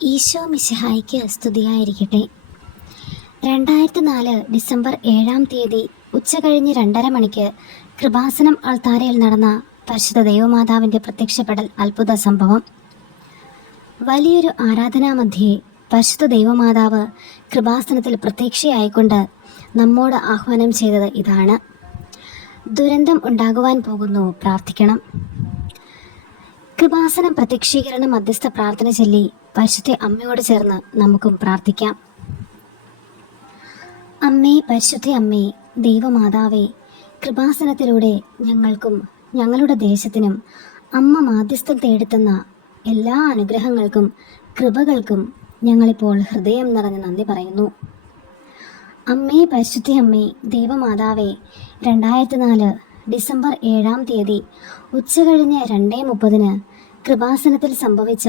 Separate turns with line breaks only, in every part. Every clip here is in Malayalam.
ഈശോ മിശിഹായിക്ക് സ്തുതിയായിരിക്കട്ടെ. രണ്ടായിരത്തി നാല് ഡിസംബർ ഏഴാം തീയതി ഉച്ചകഴിഞ്ഞ് രണ്ടര മണിക്ക് കൃപാസനം അൾത്താരയിൽ നടന്ന പരിശുദ്ധ ദൈവമാതാവിന്റെ പ്രത്യക്ഷപ്പെടൽ അത്ഭുത സംഭവം. വലിയൊരു ആരാധനാമധ്യേ പരിശുദ്ധ ദൈവമാതാവ് കൃപാസനത്തിൽ പ്രത്യക്ഷയായിക്കൊണ്ട് നമ്മോട് ആഹ്വാനം ചെയ്തത് ഇതാണ്. ദുരന്തം ഉണ്ടാകുവാൻ പോകുന്നു പ്രാർത്ഥിക്കണം. കൃപാസനം പ്രത്യക്ഷീകരണ മധ്യസ്ഥ പ്രാർത്ഥന ചൊല്ലി പരിശുദ്ധ അമ്മയോട് ചേർന്ന് നമുക്കും പ്രാർത്ഥിക്കാം. അമ്മേ പരിശുദ്ധ അമ്മേ ദൈവമാതാവേ കൃപാസനത്തിലൂടെ ഞങ്ങൾക്കും ഞങ്ങളുടെ ദേശത്തിനും അമ്മ മാധ്യസ്ഥം തേടുത്തുന്ന എല്ലാ അനുഗ്രഹങ്ങൾക്കും കൃപകൾക്കും ഞങ്ങളിപ്പോൾ ഹൃദയം നിറഞ്ഞ് നന്ദി പറയുന്നു. അമ്മേ പരിശുദ്ധ അമ്മേ ദൈവമാതാവേ രണ്ടായിരത്തി നാല് ഡിസംബർ ഏഴാം തീയതി ഉച്ചകഴിഞ്ഞ് രണ്ടേ മുപ്പതിന് കൃപാസനത്തിൽ സംഭവിച്ച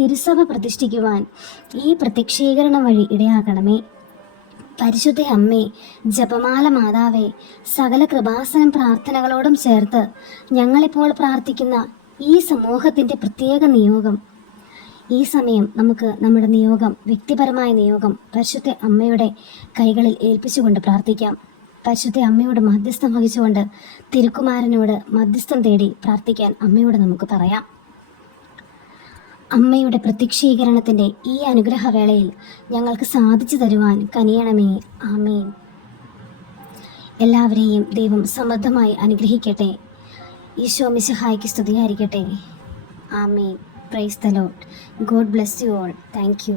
തിരുസഭ പ്രതിഷ്ഠിക്കുവാൻ ഈ പ്രത്യക്ഷീകരണം വഴി ഇടയാക്കണമേ. പരിശുദ്ധ അമ്മേ ജപമാല മാതാവേ സകല കൃപാസനം പ്രാർത്ഥനകളോടും ചേർത്ത് ഞങ്ങളിപ്പോൾ പ്രാർത്ഥിക്കുന്ന ഈ സമൂഹത്തിന്റെ പ്രത്യേക നിയോഗം. ഈ സമയം നമുക്ക് നമ്മുടെ നിയോഗം വ്യക്തിപരമായ നിയോഗം പരിശുദ്ധ അമ്മയുടെ കൈകളിൽ ഏൽപ്പിച്ചുകൊണ്ട് പ്രാർത്ഥിക്കാം. പരിശുദ്ധ അമ്മയോട് മധ്യസ്ഥം വഹിച്ചുകൊണ്ട് തിരുക്കുമാരനോട് മധ്യസ്ഥം തേടി പ്രാർത്ഥിക്കാൻ അമ്മയോട് നമുക്ക് പറയാം. അമ്മയുടെ പ്രത്യക്ഷീകരണത്തിന്റെ ഈ അനുഗ്രഹവേളയിൽ ഞങ്ങൾക്ക് സാധിച്ചു തരുവാൻ കനിയണമേ. ആമേൻ. എല്ലാവരെയും ദൈവം സമൃദ്ധമായി അനുഗ്രഹിക്കട്ടെ. ഈശോ മിശഹായ്ക്ക് സ്തുതിയായിരിക്കട്ടെ. ആമേൻ. Praise the Lord God bless you all thank you